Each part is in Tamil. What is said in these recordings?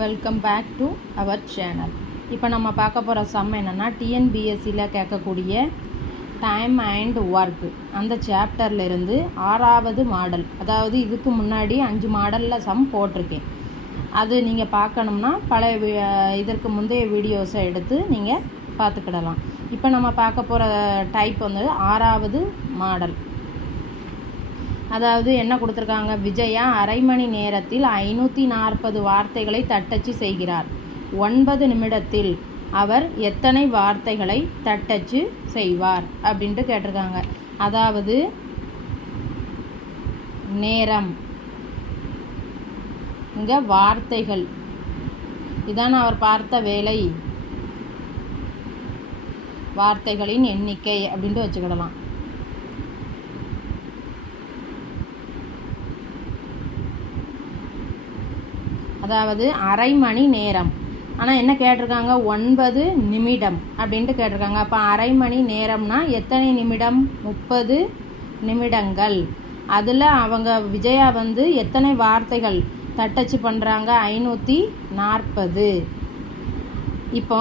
Welcome back to our channel. இப்போ நம்ம பார்க்க போகிற சம் என்னென்னா டிஎன்பிஎஸ்சியில் கேட்கக்கூடிய டைம் அண்ட் ஒர்க் அந்த சாப்டரில் இருந்து 6வது மாடல். அதாவது இதுக்கு முன்னாடி 5 மாடலில் சம் போட்டிருக்கேன். அது நீங்கள் பார்க்கணும்னா பழைய இதற்கு முந்தைய வீடியோஸை எடுத்து நீங்கள் பார்த்துக்கிடலாம். இப்போ நம்ம பார்க்க போகிற டைப் வந்து 6வது மாடல். அதாவது என்ன கொடுத்துருக்காங்க, விஜயா அரை மணி நேரத்தில் 540 வார்த்தைகளை தட்டச்சு செய்கிறார். 9 நிமிடத்தில் அவர் எத்தனை வார்த்தைகளை தட்டச்சு செய்வார் அப்படின்ட்டு கேட்டிருக்காங்க. அதாவது நேரம், இங்கே வார்த்தைகள், இதான் அவர் பார்த்த வேலை, வார்த்தைகளின் எண்ணிக்கை அப்படின்ட்டு வச்சுக்கிடலாம். அதாவது அரை மணி நேரம், ஆனால் என்ன கேட்டிருக்காங்க, 9 நிமிடம் அப்படின்ட்டு கேட்டிருக்காங்க. அப்போ அரை மணி நேரம்னா எத்தனை நிமிடம்? 30 நிமிடங்கள். அதில் அவங்க விஜயா வந்து எத்தனை வார்த்தைகள் தட்டச்சு பண்ணுறாங்க? 540. இப்போ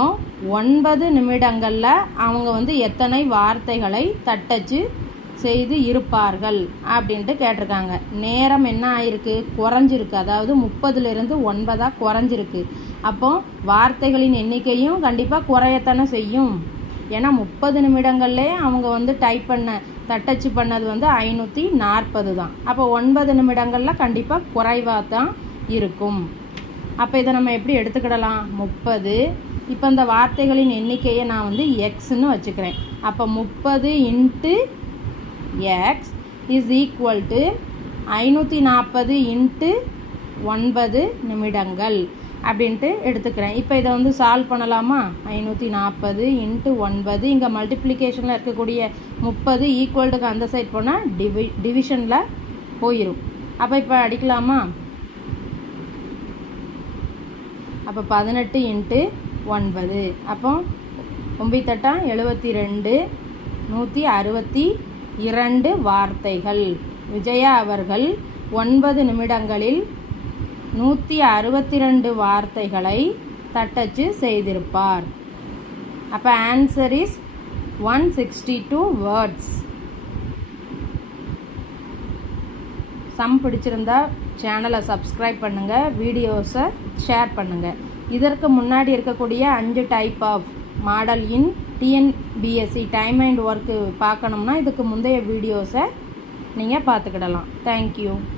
9 நிமிடங்களில் அவங்க வந்து எத்தனை வார்த்தைகளை தட்டச்சு செய்து இருப்பார்கள் அப்படின்ட்டு கேட்டிருக்காங்க. நேரம் என்ன ஆயிருக்கு? குறைஞ்சிருக்கு. அதாவது 30லிருந்து 9 குறைஞ்சிருக்கு. அப்போ வார்த்தைகளின் எண்ணிக்கையும் கண்டிப்பாக குறையத்தானே செய்யும். ஏன்னா 30 நிமிடங்கள்லே அவங்க வந்து தட்டச்சு பண்ணது வந்து 540 தான். அப்போ 9 நிமிடங்களில் கண்டிப்பாக குறைவாக தான் இருக்கும். அப்போ இதை நம்ம எப்படி எடுத்துக்கிடலாம்? 30. இப்போ இந்த வார்த்தைகளின் எண்ணிக்கையை நான் வந்து எக்ஸ்ன்னு வச்சுக்கிறேன். அப்போ 30 × x இஸ் ஈக்குவல் டு 540 × 9 நிமிடங்கள் அப்படின்ட்டு எடுத்துக்கிறேன். இப்போ இதை வந்து சால்வ் பண்ணலாமா? 540 × 9, இங்கே மல்டிப்ளிகேஷனில் இருக்கக்கூடிய 30 ஈக்குவல்டுக்கு அந்த சைட் போனால் டிவிஷனில் போயிடும். அப்போ இப்போ அடிக்கலாமா? அப்போ 18 × 9, அப்போ 9 72, 162 வார்த்தைகள். விஜயா அவர்கள் 9 நிமிடங்களில் 162 வார்த்தைகளை தட்டச்சு செய்திருப்பார். அப்போ ஆன்சர் இஸ் 162 வேர்ட்ஸ். சம் பிடிச்சிருந்தா சேனலை சப்ஸ்கிரைப் பண்ணுங்கள், வீடியோஸை ஷேர் பண்ணுங்கள். இதற்கு முன்னாடி இருக்கக்கூடிய 5 type of model in TNPSC time and work பார்க்கணும்னா இதுக்கு முந்தைய வீடியோஸை நீங்கள் பார்த்துக்கிடலாம். தேங்க்யூ.